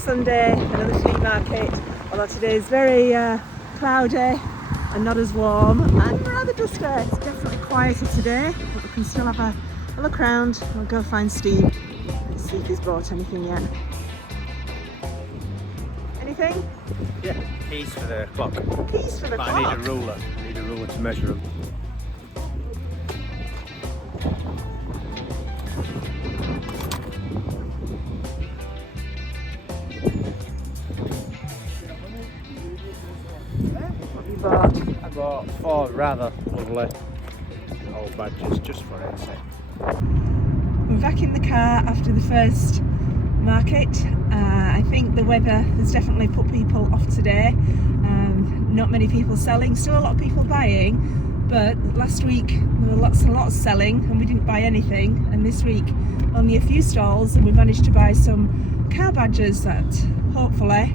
Sunday, another flea market, although today is very cloudy and not as warm and rather dusty. It's definitely quieter today, but we can still have a look around. We'll go find Steve and see if he's bought anything yet. Anything? Yeah, keys for the clock. Keys for the but clock? I need a ruler. I need a ruler to measure them. What have you bought? I bought 4 rather lovely old badges just for insect. We're back in the car after the first market. I think the weather has definitely put people off today. Not many people selling, still a lot of people buying, but last week there were lots and lots selling and we didn't buy anything, and this week only a few stalls, and we managed to buy some car badges that hopefully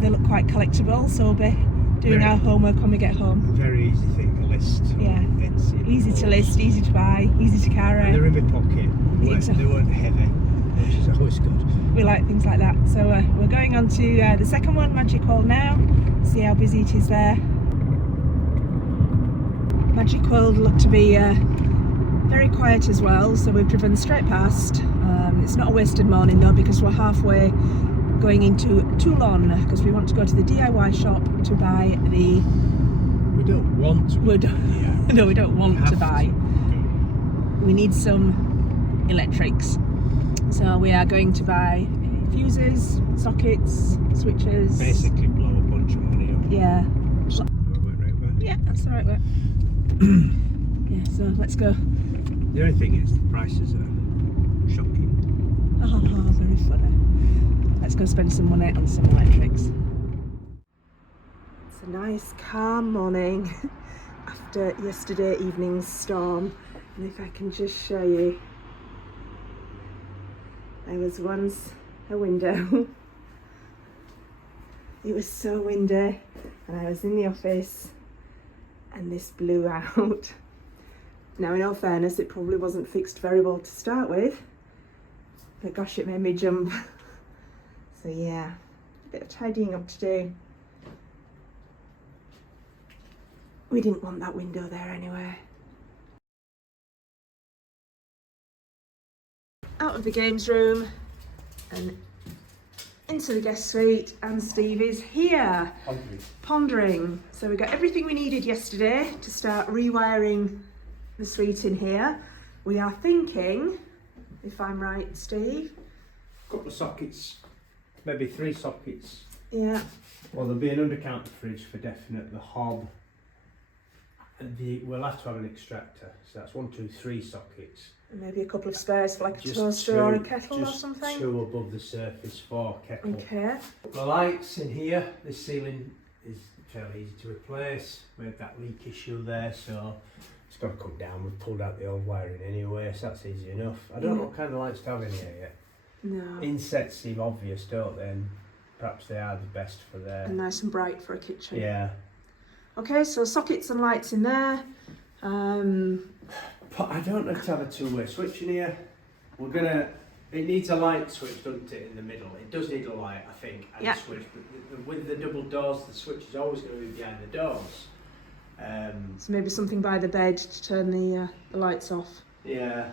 they look quite collectible, so we'll be doing our homework when we get home. Very easy thing to list. Yeah, It's easy to list, easy to buy, easy to carry. And they're in my pocket. Exactly. They weren't heavy, which is always good. We like things like that. So we're going on to the second one, Magic World now, see how busy it is there. Magic World looked to be very quiet as well, so we've driven straight past. It's not a wasted morning though, because we're halfway going into Toulon, because we want to go to the DIY shop to buy the... We don't want to. No, we don't want to buy. To. We need some electrics. So we are going to buy fuses, sockets, switches. Basically blow a bunch of money up. Yeah. Right way. Yeah, that's the right way. Yeah, so let's go. The only thing is, the prices are shocking. Oh, very funny. Let's go spend some money on some electrics. It's a nice calm morning after yesterday evening's storm. And if I can just show you, there was once a window. It was so windy and I was in the office and this blew out. Now in all fairness, it probably wasn't fixed very well to start with, but gosh, it made me jump. So yeah, a bit of tidying up to do. We didn't want that window there anyway. Out of the games room and into the guest suite, and Steve is here pondering. So we got everything we needed yesterday to start rewiring the suite in here. We are thinking, if I'm right, Steve, A couple of sockets, maybe 3 sockets. yeah, Well, there'll be an under-counter fridge for definite, the hob. And we'll have to have an extractor, so that's 1, 2, 3 sockets. and maybe a couple of spares for like a Just toaster or a kettle or just something. 2 above the surface for kettle. Okay. The lights in here, this ceiling is fairly easy to replace. We had that leak issue there, so it's got to come down. We've pulled out the old wiring anyway, so that's easy enough. I don't know what kind of lights to have in here yet. No. Insets seem obvious, don't they? And perhaps they are the best for their... And nice and bright for a kitchen. Yeah. Okay, so sockets and lights in there. But I don't know to have a 2-way switch in here. We're gonna... It needs a light switch, doesn't it, in the middle? It does need a light, I think, and Yeah. a switch. But with the double doors, the switch is always going to be behind the doors. So maybe something by the bed to turn the lights off. Yeah.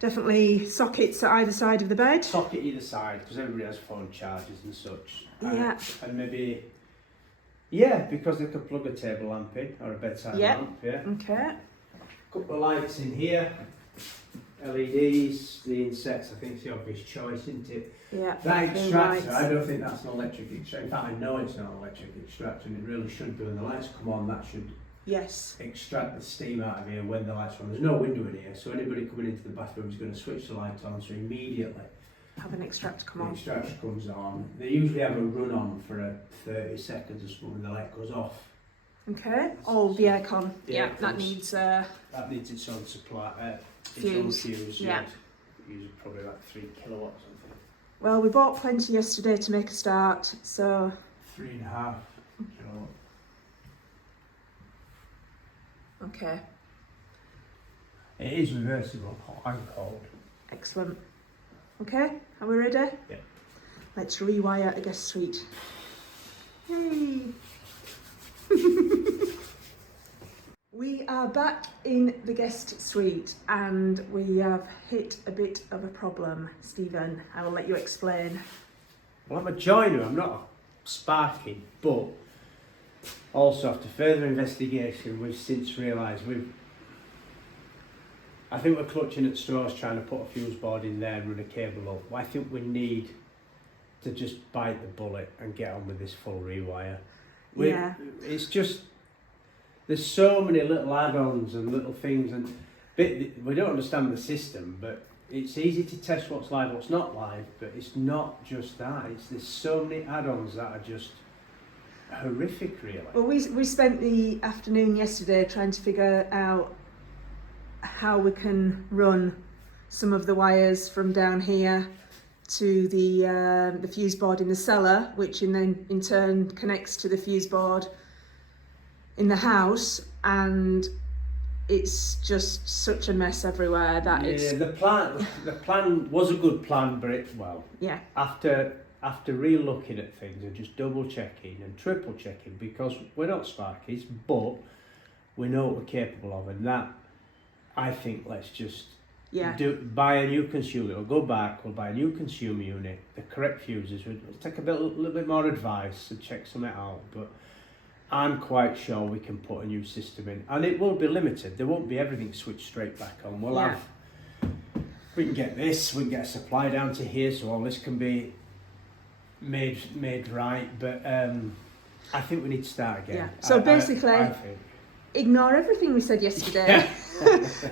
Definitely sockets at either side of the bed. Socket either side, because everybody has phone chargers and such. Yeah. And maybe... Yeah, because they could plug a table lamp in, or a bedside lamp, yeah. Okay. Couple of lights in here. LEDs, the insets, I think it's the obvious choice, isn't it? Yeah. That extractor, lights. I don't think that's an electric extractor. In fact, I know it's not an electric extractor, and it really should be. When the lights come on, that should Yes. extract the steam out of here when the lights are on. There's no window in here, so anybody coming into the bathroom is going to switch the light on, so immediately Have an extractor come the on. extractor comes on. They usually have a run on for 30 seconds or something when the light goes off. Okay. Oh, the aircon. Yeah, Yeah, it that comes- needs That needs its own supply, its own Fuse. fuse. Yeah. Uses probably like 3 kilowatts, I think. Well, we bought plenty yesterday to make a start, so 3.5 kilowatts. okay. It is reversible, hot and cold. Excellent. Okay, are we ready? Yeah. Let's rewire a guest suite. Yay! We are back in the guest suite and we have hit a bit of a problem. Stephen, I will let you explain. Well, I'm a joiner, I'm not a sparky, but also after further investigation, we've since realised I think we're clutching at straws trying to put a fuse board in there and run a cable up. I think we need to just bite the bullet and get on with this full rewire. It's just, there's so many little add-ons and little things, and we don't understand the system, but it's easy to test what's live, what's not live, but it's not just that. There's so many add-ons that are just horrific, really. Well, we spent the afternoon yesterday trying to figure out how we can run some of the wires from down here to the fuse board in the cellar, which in turn connects to the fuse board in the house, and it's just such a mess everywhere that the plan was a good plan, but after re-looking at things and just double checking and triple checking, because we're not sparkies, but we know what we're capable of, and that I think let's just buy a new consumer. We'll go back, we'll buy a new consumer unit, the correct fuses. We'll take a little bit more advice and check something out, but I'm quite sure we can put a new system in, and it will be limited. There won't be everything switched straight back on. We can get this, we can get a supply down to here, so all this can be made right, but I think we need to start again. So basically, ignore everything we said yesterday.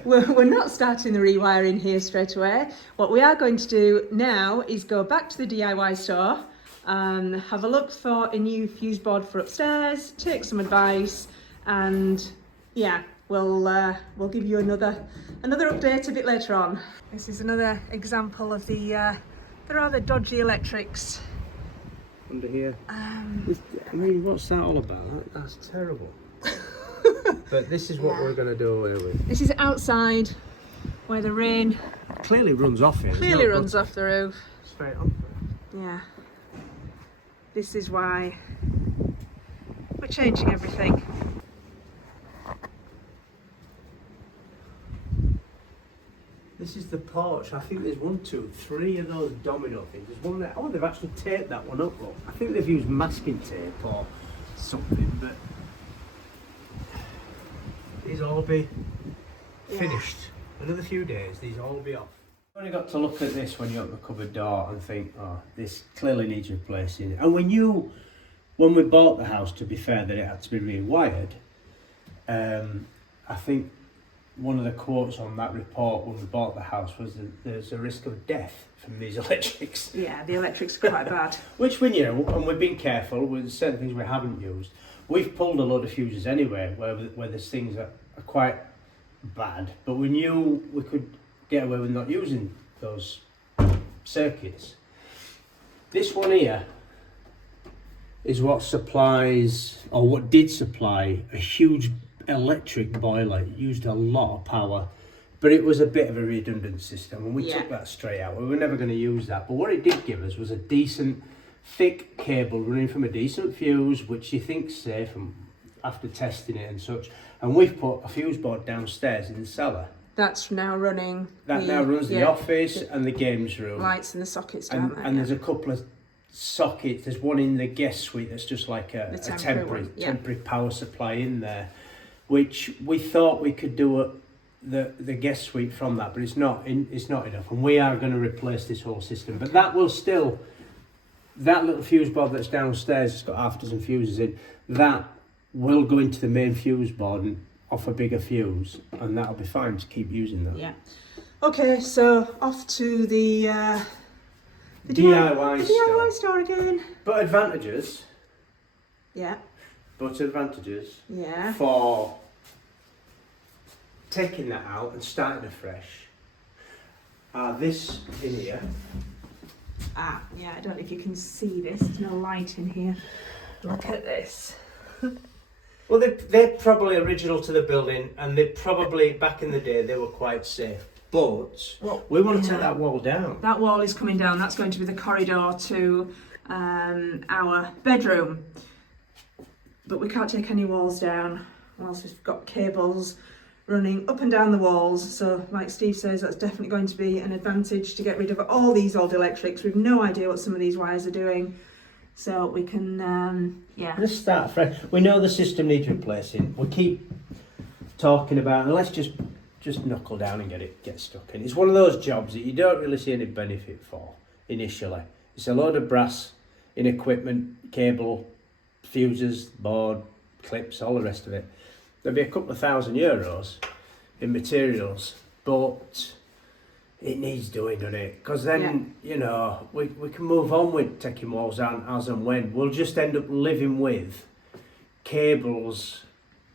We're not starting the rewiring here straight away. What we are going to do now is go back to the DIY store and have a look for a new fuse board for upstairs, take some advice, and we'll give you another update a bit later on. This is another example of the rather dodgy electrics under here. What's that all about? That's terrible. But this is what we're going to do away with. This is outside where the rain clearly runs off here. Clearly runs off the roof. Straight on. Yeah. This is why we're changing everything. This is the porch. I think there's 1, 2, 3 of those domino things. There's one there. Oh, they've actually taped that one up. Look. I think they've used masking tape or something, but these all be finished. Another few days, these all be off. You've only got to look at this when you open the cupboard door and think, oh, this clearly needs replacing. And when we bought the house, to be fair, that it had to be rewired, I think one of the quotes on that report when we bought the house was that there's a risk of death from these electrics. Yeah, the electrics are quite bad. Which we knew, and we've been careful with certain things we haven't used. We've pulled a load of fuses anyway, where there's things that are quite bad, but we knew we could get away with not using those circuits. This one here is what supplies, or what did supply, a huge electric boiler. It used a lot of power, but it was a bit of a redundant system, and we took that straight out. We were never going to use that, but what it did give us was a decent thick cable running from a decent fuse, which you think's safe and after testing it and such. And we've put a fuse board downstairs in the cellar. That's now running. That now runs the office and the games room. Lights and the sockets down there. And there's a couple of sockets. There's one in the guest suite that's just like a temporary power supply in there, which we thought we could do the guest suite from that, but it's not enough. And we are going to replace this whole system. But that will still. That little fuse board that's downstairs, it's got half a dozen fuses in, that will go into the main fuse board and off a bigger fuse, and that'll be fine to keep using that. Yeah. Okay, so off to the DIY store again. But advantages. Yeah. Yeah. For taking that out and starting afresh are this in here. I don't know if you can see this, there's no light in here. Look at this. Well, they're probably original to the building, and they probably, back in the day, they were quite safe. but we want to take that wall down. That wall is coming down. That's going to be the corridor to our bedroom. But we can't take any walls down whilst we've got cables running up and down the walls. So like Steve says, that's definitely going to be an advantage to get rid of all these old electrics. We've no idea what some of these wires are doing. So we can, Let's start fresh. We know the system needs replacing. We keep talking about, and let's just knuckle down and get stuck in. It's one of those jobs that you don't really see any benefit for initially. It's a load of brass in equipment, cable, fuses, board, clips, all the rest of it. There'll be a couple of €1,000 in materials, but it needs doing, doesn't it? Because then, you know, we can move on with taking walls down as and when. We'll just end up living with cables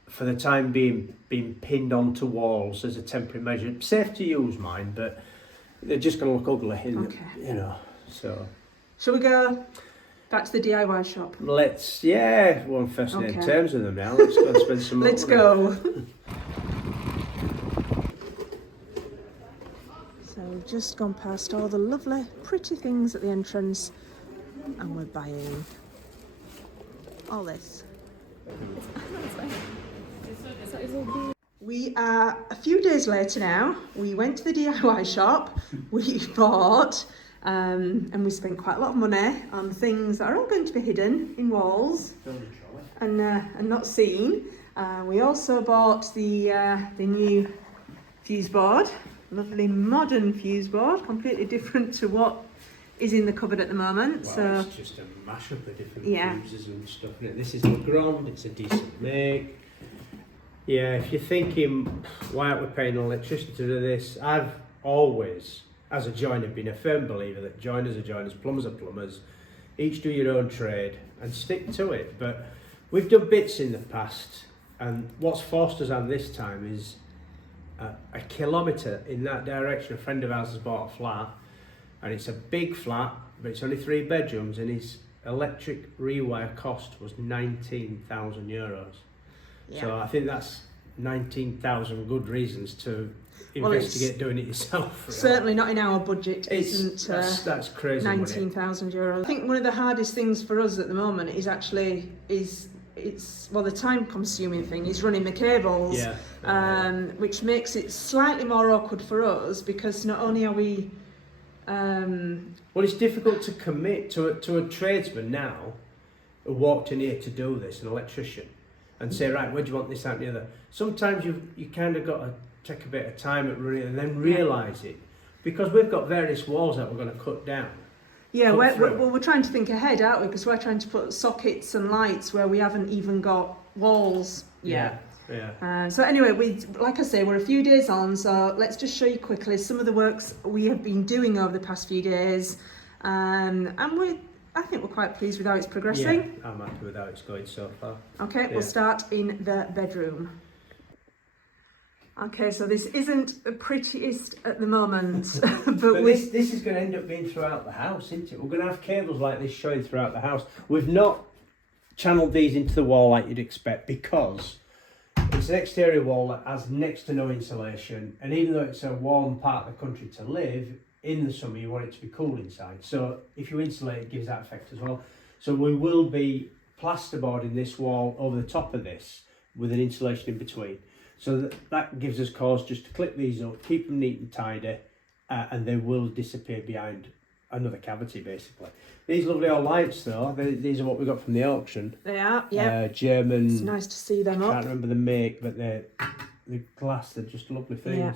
for the time being pinned onto walls as a temporary measure. Safe to use, mine, but they're just going to look ugly, you know, so. Shall we go back to the DIY shop? Let's, we're on first name terms with them now. Let's go and spend some money. Let's go. So we've just gone past all the lovely, pretty things at the entrance, and we're buying all this. We are a few days later now. We went to the DIY shop, we bought, and we spent quite a lot of money on things that are all going to be hidden in walls and not seen. We also bought the new fuse board, lovely modern fuse board, completely different to what is in the cupboard at the moment. Well, so it's just a mashup of different fuses and stuff in it. This is Legrand, it's a decent make. Yeah, if you're thinking, why aren't we paying electricity to do this? I've always, as a joiner, been a firm believer that joiners are joiners, plumbers are plumbers. Each do your own trade and stick to it. But we've done bits in the past, and what's forced us on this time is a kilometre in that direction. A friend of ours has bought a flat, and it's a big flat, but it's only 3 bedrooms, and his electric rewire cost was €19,000. So I think that's 19,000 good reasons to investigate doing it yourself. Right? Certainly not in our budget. That's crazy. €19,000. I think one of the hardest things for us at the moment is the time-consuming thing is running the cables, which makes it slightly more awkward for us because not only are we. Well, it's difficult to commit to a tradesman now who walked in here to do this, an electrician, and say, right, where do you want this, that and the other. Sometimes you kind of got to take a bit of time at running and then realise it, because we've got various walls that we're going to cut down. Yeah, we're trying to think ahead, aren't we? Because we're trying to put sockets and lights where we haven't even got walls yet. Yeah. So anyway, like I say, we're a few days on, so let's just show you quickly some of the works we have been doing over the past few days, and I think we're quite pleased with how it's progressing. Yeah, I'm happy with how it's going so far. Okay, we'll start in the bedroom. Okay, so this isn't the prettiest at the moment, but this is going to end up being throughout the house, isn't it? We're going to have cables like this showing throughout the house. We've not channeled these into the wall like you'd expect, because it's an exterior wall that has next to no insulation, and even though it's a warm part of the country to live, in the summer you want it to be cool inside. So if you insulate, it gives that effect as well. So we will be plasterboarding this wall over the top of this with an insulation in between. So that gives us cause just to clip these up, keep them neat and tidy, and they will disappear behind another cavity basically. These lovely old lights though, these are what we got from the auction. They are, yeah. German. It's nice to see them I up. can't remember the make, but the glass, they're just lovely things. Yeah.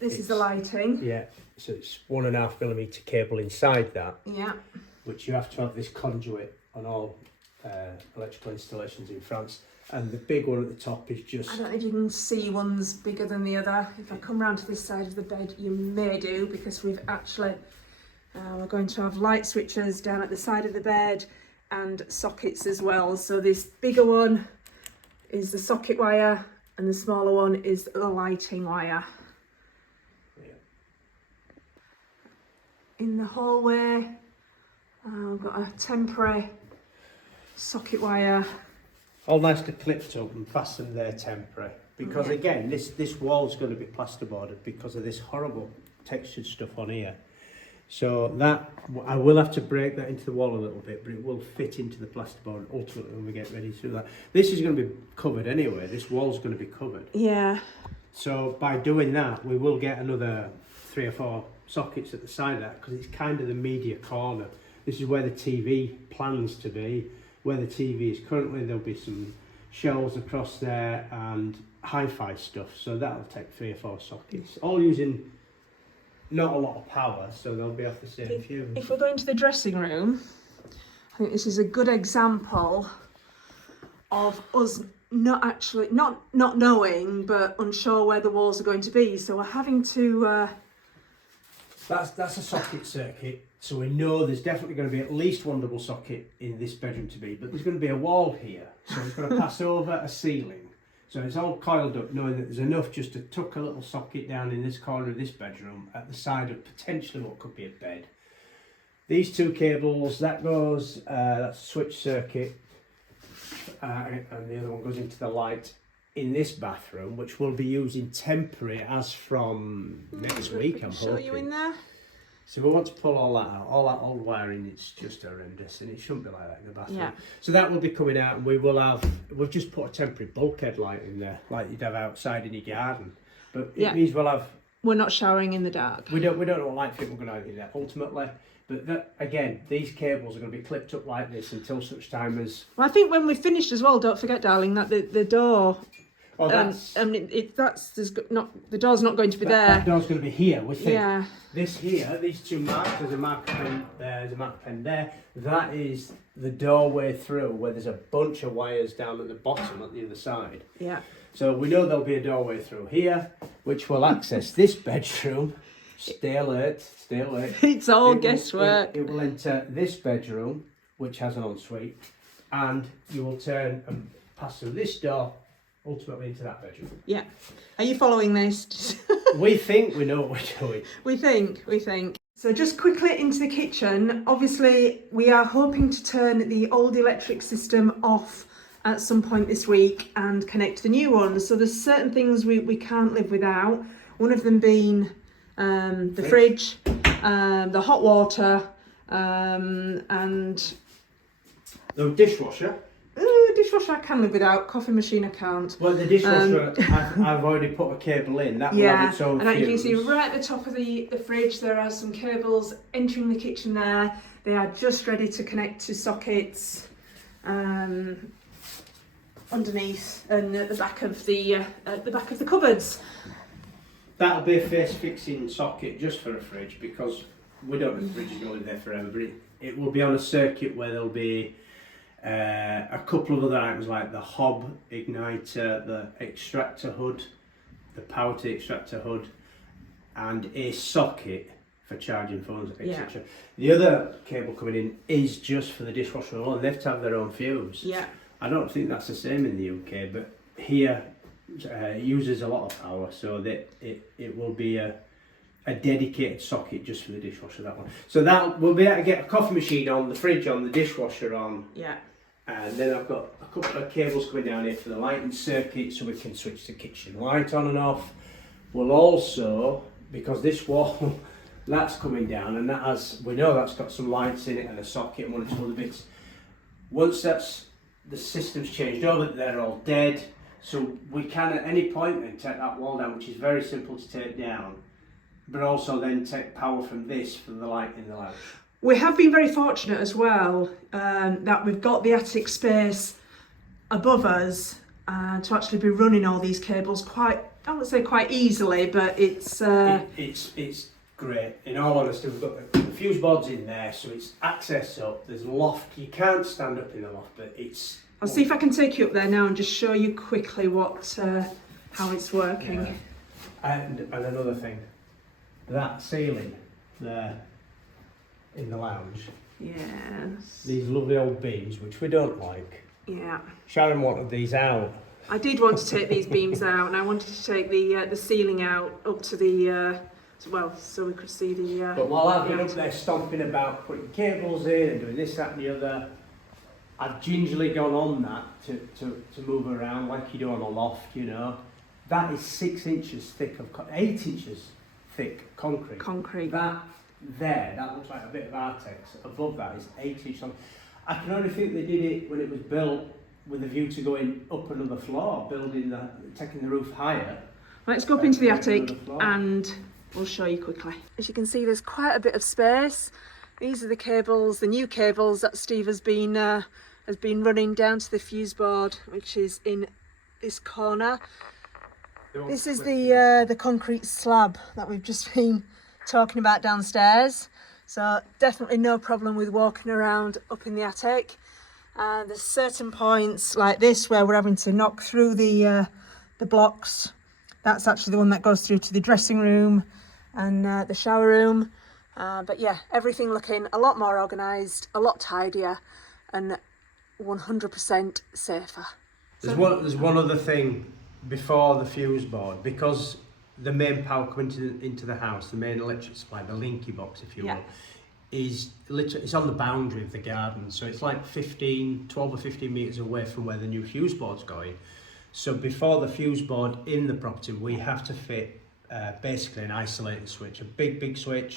This is the lighting. Yeah, so it's 1.5mm cable inside that. Yeah. Which you have to have this conduit on all electrical installations in France. And the big one at the top is just... I don't know if you can see one's bigger than the other. If I come round to this side of the bed, you may do, because we've actually... we're going to have light switches down at the side of the bed and sockets as well. So this bigger one is the socket wire and the smaller one is the lighting wire. Yeah. In the hallway, we've got a temporary socket wire. All nicely clipped up and fastened there temporary, because Yeah. again, this wall's going to be plasterboarded because of this horrible textured stuff on here. So that, I will have to break that into the wall a little bit, but it will fit into the plasterboard ultimately when we get ready to do that. This is going to be covered anyway, this wall's going to be covered. Yeah. So by doing that, we will get another 3 or 4 sockets at the side of that, because it's kind of the media corner. This is where the TV plans to be. Where the TV is currently, there'll be some shelves across there and hi-fi stuff. So that'll take 3 or 4 sockets, all using not a lot of power, so they'll be off the same fuse. If we're going to the dressing room, I think this is a good example of us not knowing, but unsure where the walls are going to be. So we're having to. That's a socket circuit, so we know there's definitely going to be at least one double socket in this bedroom to be, but there's going to be a wall here, so it's going to pass over a ceiling. So it's all coiled up, knowing that there's enough just to tuck a little socket down in this corner of this bedroom at the side of potentially what could be a bed. These 2 cables, that goes, that's a switch circuit, and the other one goes into the light in this bathroom, which we'll be using temporary as from next week, I'm show hoping. you in there. So we want to pull all that out. All that old wiring, it's just horrendous, and it shouldn't be like that in the bathroom. Yeah. So that will be coming out, and we've just put a temporary bulkhead light in there, like you'd have outside in your garden. But it means we'll have. We're not showering in the dark. We don't know what light fit we're going to have in there ultimately. But that, again, these cables are going to be clipped up like this until such time as. Well, I think when we've finished as well, don't forget, darling, that the door. Oh, that's. The door's not going to be there. That door's going to be here. We think Yeah. this here, these 2 marks, there's a marker pen there, there's a marker pen there. That is the doorway through, where there's a bunch of wires down at the bottom at the other side. Yeah. So we know there'll be a doorway through here, which will access this bedroom. Stay alert, stay alert. It's all It will- guesswork. It will enter this bedroom, which has an ensuite, and you will turn and pass through this door, ultimately into that bedroom. Yeah. Are you following this? We think we know what we're doing. We think. So just quickly into the kitchen. Obviously, we are hoping to turn the old electric system off at some point this week and connect the new one. So there's certain things we can't live without. One of them being the fridge, the hot water, and The dishwasher. dishwasher I can live without. Coffee machine I can't. Well, the dishwasher, I've already put a cable in. That will have its own and you can fuse. see right at the top of the fridge there are some cables entering the kitchen there. They are just ready to connect to sockets underneath and at the back of the cupboards. That'll be a face fixing socket just for a fridge, because we don't know if the fridge is going to live there forever, but it will be on a circuit where there'll be a couple of other items like the hob igniter, the extractor hood, the power to extractor hood, and a socket for charging phones, etc. The other cable coming in is just for the dishwasher alone. They have to have their own fuse. Yeah. I don't think that's the same in the UK, but here it uses a lot of power, so that it will be a dedicated socket just for the dishwasher, that one. So that we'll be able to get a coffee machine on, the fridge on, the dishwasher on. Yeah. And then I've got a couple of cables coming down here for the lighting circuit, so we can switch the kitchen light on and off. We'll also, because this wall, that's coming down, and that has, we know that's got some lights in it and a socket and one or two other bits. Once the system's changed over, they're all dead, so we can at any point then take that wall down, which is very simple to take down, but also then take power from this for the light in the lounge. We have been very fortunate as well that we've got the attic space above us to actually be running all these cables quite, I wouldn't say quite easily, but it's great. In all honesty, we've got the fuse boards in there, so it's access up. There's loft. You can't stand up in the loft, but it's. I'll see if I can take you up there now and just show you quickly how it's working. Yeah. And another thing, that ceiling there in the lounge. Yes. These lovely old beams, which we don't like. Yeah. Sharon wanted these out. I did want to take these beams out, and I wanted to take the ceiling out up to the so we could see the. But while I've been up there stomping about, putting cables in and doing this, that, and the other, I've gingerly gone on that to move around like you do on a loft, you know. That is 6 inches thick of 8 inches thick concrete. Concrete. That looks like a bit of Artex. Above that is 8 inches. I can only think they did it when it was built with a view to going up another floor, taking the roof higher. Let's go up into the attic and we'll show you quickly. As you can see, there's quite a bit of space. These are the cables, the new cables that Steve has been running down to the fuse board, which is in this corner. This is the concrete slab that we've just been talking about downstairs. So definitely no problem with walking around up in the attic. There's certain points like this where we're having to knock through the blocks. That's actually the one that goes through to the dressing room and the shower room. But yeah, everything looking a lot more organised, a lot tidier, and 100% safer. There's one other thing before the fuse board, because the main power coming into the house, the main electric supply, the linky box, if you will, is literally, it's on the boundary of the garden, so it's like 12 or 15 metres away from where the new fuse board's going. So before the fuse board in the property, we have to fit basically an isolating switch, a big switch,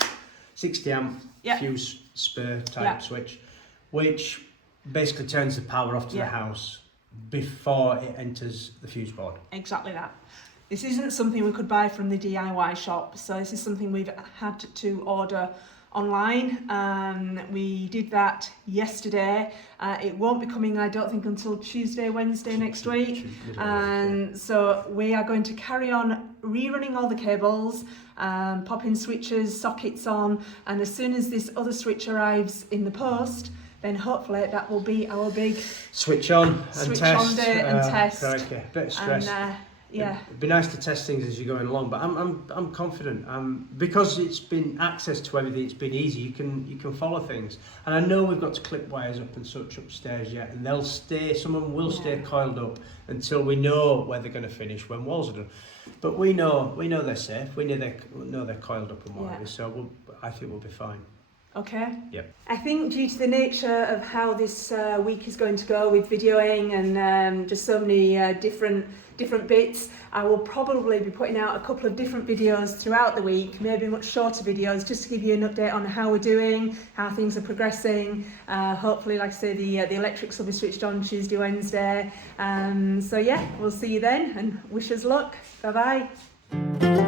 60 amp fuse spur type switch, which basically turns the power off to the house before it enters the fuse board. Exactly that. This isn't something we could buy from the DIY shop, so this is something we've had to order online. We did that yesterday. It won't be coming, I don't think, until Tuesday, Wednesday next week. So we are going to carry on rerunning all the cables, popping switches, sockets on, and as soon as this other switch arrives in the post, then hopefully that will be our big switch on and test. Day and test. Crikey, bit of stress. And, it'd be nice to test things as you're going along, but I'm confident. Because it's been access to everything, it's been easy. You can follow things, and I know we've got to clip wires up and such upstairs yet, and they'll stay. Some of them will stay coiled up until we know where they're going to finish when walls are done. But we know they're safe. We know they're coiled up and whatever. So I think we'll be fine. Okay. Yep. I think due to the nature of how this week is going to go with videoing and just so many different bits, I will probably be putting out a couple of different videos throughout the week, maybe much shorter videos, just to give you an update on how we're doing, how things are progressing. Hopefully, like I say, the electrics will be switched on Tuesday, Wednesday. So yeah, we'll see you then, and wish us luck. Bye bye.